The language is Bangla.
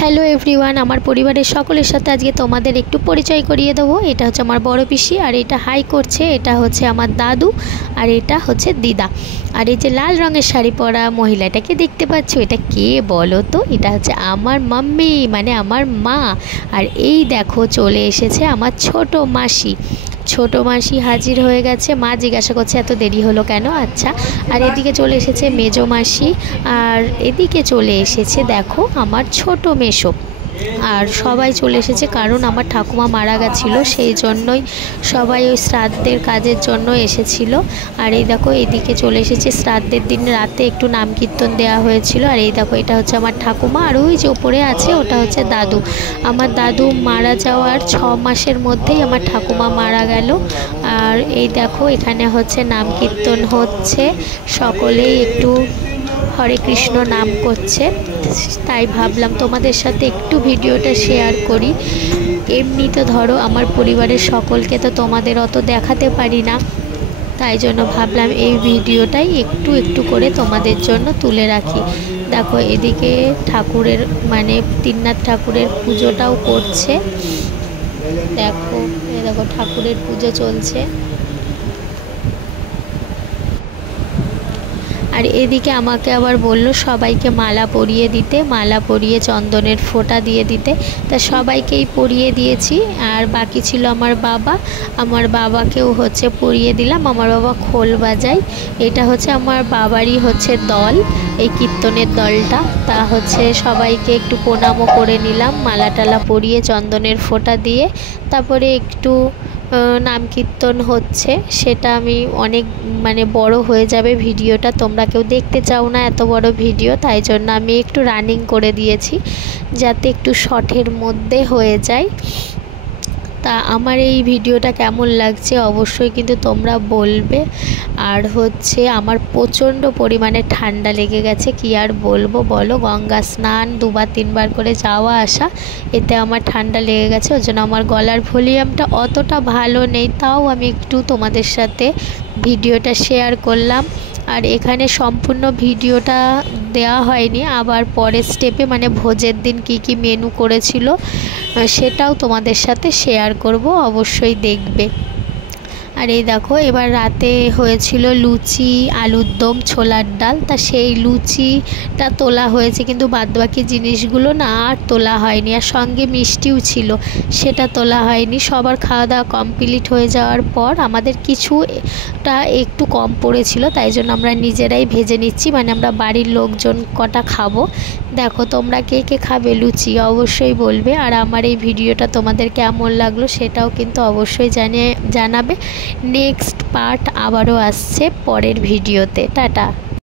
হ্যালো এভরিওয়ান, আমার পরিবারের সকলের সাথে আজকে তোমাদের একটু পরিচয় করিয়ে দেবো। এটা হচ্ছে আমার বড় পিসি, আর এটা হাই করছে, এটা হচ্ছে আমার দাদু, আর এটা হচ্ছে দিদা। আর এই যে লাল রঙের শাড়ি পরা মহিলাটাকে দেখতে পাচ্ছ, এটা কে বলো তো? এটা হচ্ছে আমার মাম্মি, মানে আমার মা। আর এই দেখো চলে এসেছে আমার ছোট মাসি। ছোট মাসি হাজির হয়ে গেছে। মা জিজ্ঞাসা করছে এত দেরি হলো কেন? আচ্ছা। আর এদিকে চলে এসেছে মেজো মাসি, আর এদিকে চলে এসেছে দেখো আমার ছোট মেশো। আর সবাই চলে এসেছে কারণ আমার ঠাকুমা মারা গেছিলো, সেই জন্যই সবাই ওই শ্রাদ্ধের কাজের জন্য এসেছিল। আর এই দেখো এদিকে চলে এসেছে, শ্রাদ্ধের দিন রাতে একটু নাম কীর্তন দেওয়া হয়েছিল। আর এই দেখো এটা হচ্ছে আমার ঠাকুমা, আর ওই যে ওপরে আছে ওটা হচ্ছে দাদু। আমার দাদু মারা যাওয়ার 6 মাসের মধ্যেই আমার ঠাকুমা মারা গেল। আর এই দেখো এখানে হচ্ছে নাম কীর্তন হচ্ছে, সকলেই একটু হরে কৃষ্ণ নাম করছে, তাই ভাবলাম তোমাদের সাথে একটু ভিডিওটা শেয়ার করি। এমনি তো ধরো আমার পরিবারের সকলকে তো তোমাদের অত দেখাতে পারি না, তাই জন্য ভাবলাম এই ভিডিওটাই একটু একটু করে তোমাদের জন্য তুলে রাখি। দেখো এদিকে ঠাকুরের মানে তিননাথ ঠাকুরের পুজোটাও করছে। দেখো দেখো ঠাকুরের পুজো চলছে। আর এদিকে আমাকে আবার বলল সবাইকে মালা পরিয়ে দিতে, মালা পরিয়ে চন্দনের ফোঁটা দিয়ে দিতে। তা সবাইকেই পরিয়ে দিয়েছি। আর বাকি ছিল আমার বাবা, আমার বাবাকেও হচ্ছে পরিয়ে দিলাম। আমার বাবা খোল বাজায়, এটা হচ্ছে আমার বাবারই হচ্ছে দল, এই কীর্তনের দলটা। তা হচ্ছে সবাইকে একটু প্রণামও করে নিলাম, মালা টালা পরিয়ে চন্দনের ফোঁটা দিয়ে। তারপরে একটু নাম কীর্তন হচ্ছে, সেটা আমি অনেক মানে বড় হয়ে যাবে ভিডিওটা, তোমরা কেউ দেখতে চাও না এত বড় ভিডিও, তাই জন্য আমি একটু রানিং করে দিয়েছি যাতে একটু শর্টের মধ্যে হয়ে যায়। তা আমার এই ভিডিওটা কেমন লাগছে অবশ্যই কিন্তু তোমরা বলবে। আর হচ্ছে আমার প্রচণ্ড পরিমাণে ঠান্ডা লেগে গেছে, কি আর বলবো বলো। গঙ্গা স্নান 2-3 বার করে যাওয়া আসা, এতে আমার ঠান্ডা লেগে গেছে। ওই জন্য আমার গলার ভলিউমটা অতটা ভালো নেই, তাও আমি একটু তোমাদের সাথে ভিডিওটা শেয়ার করলাম। আর এখানে সম্পূর্ণ ভিডিওটা দেওয়া হয়নি, আবার পরের স্টেপে মানে ভোজের দিন কি কি মেনু করেছিল সেটাও তোমাদের সাথে শেয়ার করব, অবশ্যই দেখবে। আর এই দেখো এবার রাতে হয়েছিল লুচি, আলুর দম, ছোলার ডাল। তা সেই লুচিটা তোলা হয়েছে, কিন্তু বাদবাকি জিনিসগুলো না আর তোলা হয়নি। আর সঙ্গে মিষ্টিও ছিল, সেটা তোলা হয়নি। সবার খাওয়া দাওয়া কমপ্লিট হয়ে যাওয়ার পর আমাদের কিছুটা একটু কম পড়েছিল, তাই জন্য আমরা নিজেরাই ভেজে নিচ্ছি, মানে আমরা বাড়ির লোকজন কটা খাবো। দেখো তোমরা কে কে খাবে লুচি অবশ্যই বলবে। আর আমার এই ভিডিওটা তোমাদের কেমন লাগলো সেটাও কিন্তু অবশ্যই জানাবে। নেক্সট পার্ট আবারও আসছে পরের ভিডিওতে। টাটা।